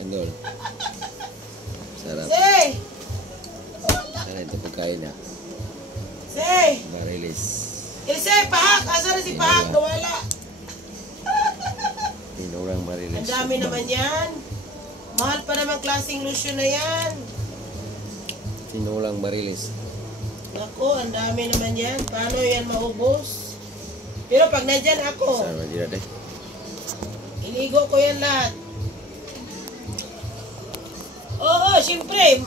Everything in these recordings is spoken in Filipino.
Idol. Sarap. Say! Sana ito pagkain na. Say! Marilis. Say, Pahak! Asa na si Pahak? Nawala. Tinurang marilis. Ang dami naman yan. Mahal pa naman klaseng lotion na yan. Tinulang marilis. Ako, ang dami naman yan. Paano yan maubos? Pero pag nandyan ako, Sama dira deh. iligo ko yan lahat. Oo, siyempre.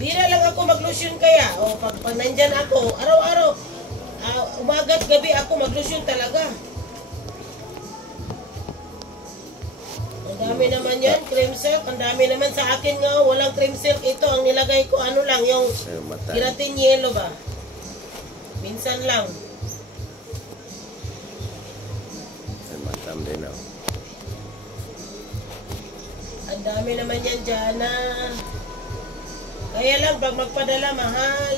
Bira lang ako mag-lotion kaya. O, pag nandyan ako, araw-araw, umaga't gabi ako mag-lotion talaga. Ang dami naman yan, cream silk. Ang dami naman sa akin nga, walang cream silk. Ito, ang nilagay ko, ano lang, yung keratin yellow ba? Minsan lang. Matam din ako. Ang dami naman yan, Jana. Kaya lang, pag magpadala, mahal.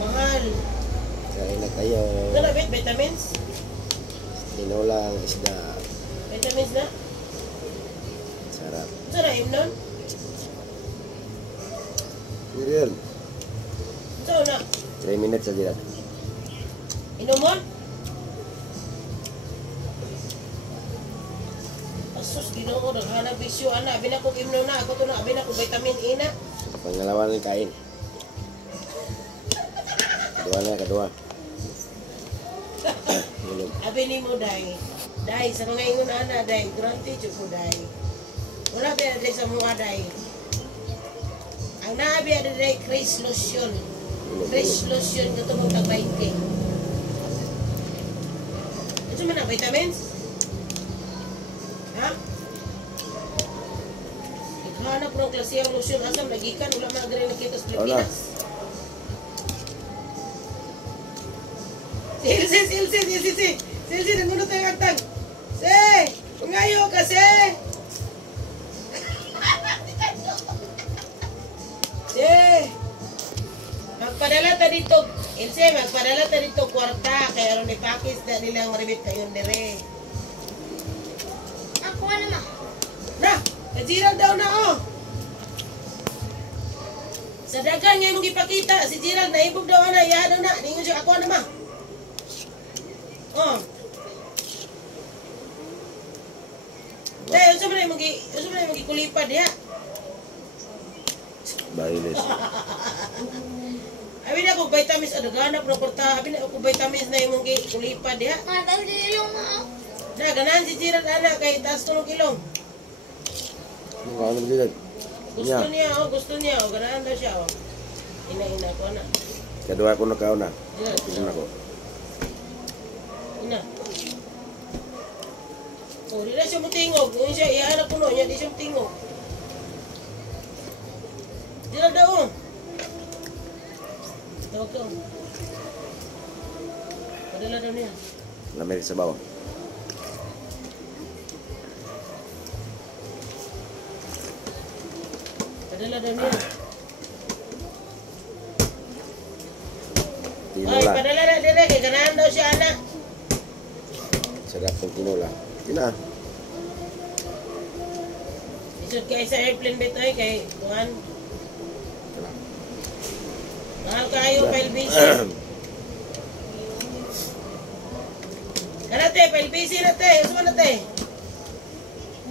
Mahal. Kain na tayo. Ito na, vitamins? Tinulang isda. Vitamins na? Sarap. Ito na, himnon? Real. Ito na. 3 minutes saja. Inumon? Asus, ginoo, naghanap bisyo, ana. Abi na kong himnon na. Ako to na, abi na kong vitamin E na. Pangalawan ng kain. Kedua. Abi ni mo, Day. Day, sa mga ingon ana, Day. Grante, ko, Day. Wala ba Day sa mga, Day? Ang naabi ada Day, Chris Lotion. Chris Lotion, ito mong tag-20. Ito mo na, vitamins? Ha? Ikhanap ng klase ang lotion. Asam, nagikan. Wala mga ganyan nakita sa Pilipinas. Silsi, nangunod tayo agtang. Ngayo kasi. Magpadala ta dito. Ilse, magpadala ta dito kwarta. Kaya ron ipakis na nilang maribit kayo nire. Ako naman. Na, kajiran daw na oh. Sa dagan nga mong ipakita. Si Jiran, naibog daw na. Iya daw na. Ningon siya ako naman. Oh. Dahil, usa mo na yung kulipad, ya. Marilis. Abi na ko vitamins adagana proporta. Abi na ko vitamins na yung kulipad, ya. Mataw din yung mga. Na, ganahan si Jiran, anak, kay taas tulong kilong. Ano dito? Gusto niya, oh. Ganahan daw siya, oh. Ina ko, anak. Kedua ko nakauna. Ina. Tingnan ako. Ina. Oh, di na siya mutingog. Yun siya, iyahanap ko no niya, di siya mutingog. Di na daw. Tawag ko. Padala daw niya. Lamig sa bawah. Padala daw niya. Ay, Tinula. padala na dire. Kaya ganahan daw siya, anak. Sarap ng tinula. Tina. Isod kayo sa airplane bitoy kay Juan. Mahal kayo, PLBC. Karate, PLBC na te. Usman na te.